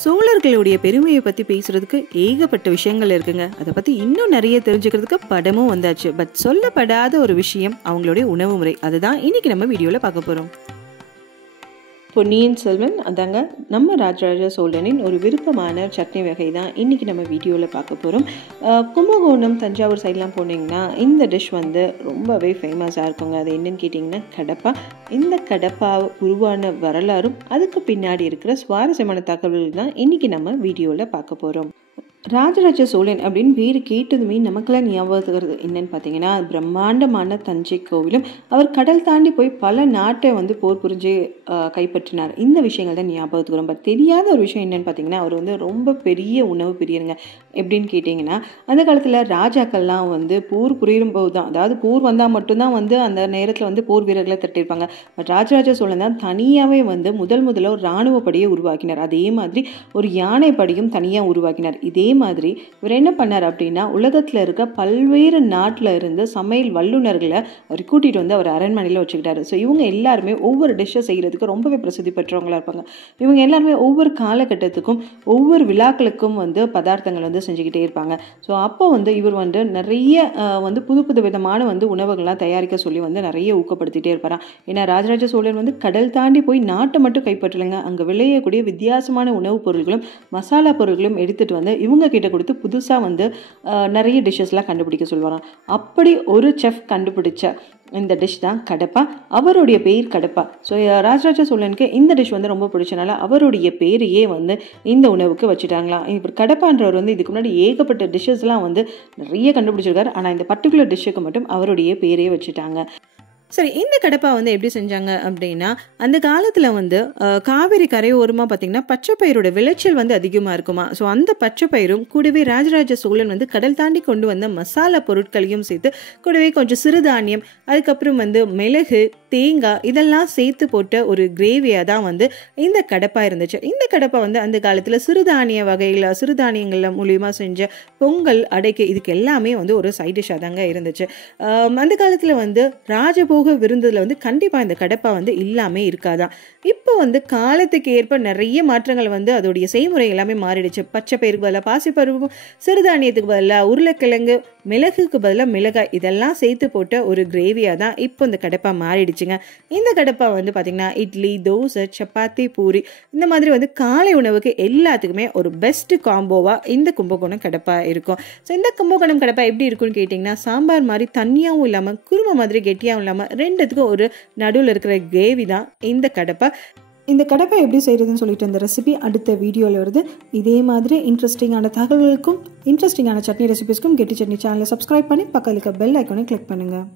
சோழர்களுடைய பெருமையை பற்றி பேசுறதுக்கு ஏகப்பட்ட விஷயங்கள் இருக்குங்க. அதை பற்றி இன்னும் நிறைய தெரிஞ்சுக்கிறதுக்கு படமும் வந்தாச்சு. பட் சொல்லப்படாத ஒரு விஷயம் அவங்களுடைய உணவு முறை. அதுதான் இன்னைக்கு நம்ம வீடியோவில் பார்க்க போகிறோம். பொன்னியின் செல்வன் அதாங்க நம்ம ராஜராஜ சோழனின் ஒரு விருப்பமான சட்னி வகை தான் இன்றைக்கி நம்ம வீடியோவில் பார்க்க போகிறோம். கும்பகோணம் தஞ்சாவூர் சைட்லாம் போனீங்கன்னா இந்த டிஷ் வந்து ரொம்பவே ஃபேமஸாக இருக்குங்க. அது என்னன்னு கேட்டிங்கன்னா கடப்பா. இந்த கடப்பா உருவான வரலாறும் அதுக்கு பின்னாடி இருக்கிற சுவாரஸ்யமான தகவல்கள் தான் இன்றைக்கி நம்ம வீடியோவில் பார்க்க போகிறோம். ராஜராஜ சோழன் அப்படின்னு பேர் கேட்டதுமே நமக்கெல்லாம் ஞாபகத்துக்கிறது என்னன்னு பார்த்தீங்கன்னா பிரம்மாண்டமான தஞ்சை கோவிலும் அவர் கடல் தாண்டி போய் பல நாட்டை வந்து போர் புரிஞ்சு கைப்பற்றினார். இந்த விஷயங்கள் தான் ஞாபகத்துக்கு ரொம்ப தெரியாத ஒரு விஷயம் என்னன்னு பார்த்தீங்கன்னா அவர் வந்து ரொம்ப பெரிய உணவு பிரியருங்க. எப்படின்னு கேட்டிங்கன்னா அந்த காலத்தில் ராஜாக்கள்லாம் வந்து போர் புரியும் போது தான், அதாவது போர் வந்தால் மட்டும்தான் வந்து அந்த நேரத்தில் வந்து போர் வீரர்களை தட்டியிருப்பாங்க. பட் ராஜராஜ சோழன் தான் தனியாகவே வந்து முதல்ல ஒரு இராணுவ படியை உருவாக்கினார். அதே மாதிரி ஒரு யானை படியும் தனியாக உருவாக்கினார். இதே மாதிரி இவர் என்ன பண்ணார் அப்படின்னா உலகத்தில் இருக்க பல்வேறு நாட்டில் இருந்து சமையல் வல்லுநர்களை அவர் கூட்டிகிட்டு வந்து அவர் அரண்மனையில் வச்சுக்கிட்டாரு. ஸோ இவங்க எல்லாருமே ஒவ்வொரு டிஷ்ஷை செய்கிறதுக்கு ரொம்பவே பிரசித்தி பெற்றவங்களா இருப்பாங்க. இவங்க எல்லாருமே ஒவ்வொரு காலகட்டத்துக்கும் ஒவ்வொரு விழாக்களுக்கும் வந்து பதார்த்தங்கள் வந்து செஞ்சுக்கிட்டே இருப்பாங்க. ஸோ அப்போ வந்து இவர் வந்து நிறைய வந்து புது விதமான வந்து உணவுகள்லாம் தயாரிக்க சொல்லி வந்து நிறைய ஊக்கப்படுத்திகிட்டே இருப்பாராம். ஏன்னா ராஜராஜ சோழன் வந்து கடல் தாண்டி போய் நாட்டை மட்டும் கைப்பற்றலைங்க, அங்கே விளையக்கூடிய வித்தியாசமான உணவுப் பொருட்களும் மசாலா பொருட்களும் எடுத்துகிட்டு வந்து இவங்க கிட்ட கொடுத்து புதுசாக வந்து நிறைய டிஷ்ஷஸ்லாம் கண்டுபிடிக்க சொல்லுவாங்க. அப்படி ஒரு செஃப் கண்டுபிடிச்ச இந்த டிஷ் தான் கடப்பா. அவருடைய பேர் கடப்பா. ஸோ ராஜராஜ சோழனுக்கு இந்த டிஷ் வந்து ரொம்ப பிடிச்சனால அவருடைய பேரையே வந்து இந்த உணவுக்கு வச்சுட்டாங்களாம். இப்போ கடப்பான்றவர் வந்து இதுக்கு முன்னாடி ஏகப்பட்ட டிஷ்ஷஸ்லாம் வந்து நிறைய கண்டுபிடிச்சிருக்காரு. ஆனால் இந்த பர்டிகுலர் டிஷ்ஷுக்கு மட்டும் அவருடைய பேரே வச்சுட்டாங்க. சரி, இந்த கடப்பா வந்து எப்படி செஞ்சாங்க அப்படின்னா அந்த காலத்தில் வந்து காவேரி கரையோரமாக பார்த்திங்கன்னா பச்சைப்பயிரோட விளைச்சல் வந்து அதிகமாக இருக்குமா. ஸோ அந்த பச்சைப்பயிரும் கூடவே ராஜராஜ சோழன் வந்து கடல் தாண்டி கொண்டு வந்த மசாலா பொருட்களையும் சேர்த்து கூடவே கொஞ்சம் சிறுதானியம் அதுக்கப்புறம் வந்து மிளகு தேங்காய் இதெல்லாம் சேர்த்து போட்ட ஒரு கிரேவியாக தான் வந்து இந்த கடப்பா இருந்துச்சு. இந்த கடப்பா வந்து அந்த காலத்தில் சிறுதானிய வகையில் சிறுதானியங்கள் மூலியமாக செஞ்ச பொங்கல் அடைக்கு இதுக்கு எல்லாமே வந்து ஒரு சைட் டிஷ்ஷாக தாங்க இருந்துச்சு. அந்த காலத்தில் வந்து ராஜபோக விருந்தில் வந்து கண்டிப்பாக இந்த கடப்பா வந்து இல்லாமல் இருக்காதான். இப்போ வந்து காலத்துக்கு ஏற்ப நிறைய மாற்றங்கள் வந்து அதோடைய செய்முறை எல்லாமே மாறிடுச்சு. பச்சை பயிருக்கு பதிலாக பாசிப்பருப்பு, சிறுதானியத்துக்கு பதிலாக உருளைக்கிழங்கு, மிளகுக்கு பதிலாக மிளகாய் இதெல்லாம் சேர்த்து போட்ட ஒரு கிரேவியாக தான் இப்போ இந்த கடப்பா மாறிடுச்சுங்க. இந்த கடப்பா வந்து பார்த்திங்கன்னா இட்லி, தோசை, சப்பாத்தி, பூரி இந்த மாதிரி வந்து காலை உணவுக்கு எல்லாத்துக்குமே ஒரு பெஸ்ட் காம்போவாக இந்த கும்பகோணம் கடப்பா இருக்கும். ஸோ இந்த கும்பகோணம் கடப்பா எப்படி இருக்குன்னு கேட்டிங்கன்னா சாம்பார் மாதிரி தண்ணியாகவும் இல்லாமல் குருமை மாதிரி கெட்டியாகவும் இல்லாமல் ரெண்டுத்துக்கும் ஒரு நடுவில் இருக்கிற கிரேவி தான் இந்த கடப்பா. இந்த கடப்பை எப்படி செய்கிறதுன்னு சொல்லிட்டு இந்த ரெசிபி அடுத்த வீடியோவில் வருது. இதே மாதிரி இன்ட்ரெஸ்டிங்கான தகவல்களுக்கும் இன்ட்ரெஸ்டிங்கான சட்னி ரெசிபிஸ்க்கும் கெட்டி சட்னி சேனலை சப்ஸ்கிரைப் பண்ணி பக்கத்தில் இருக்க பெல் ஐக்கானை கிளிக் பண்ணுங்கள்.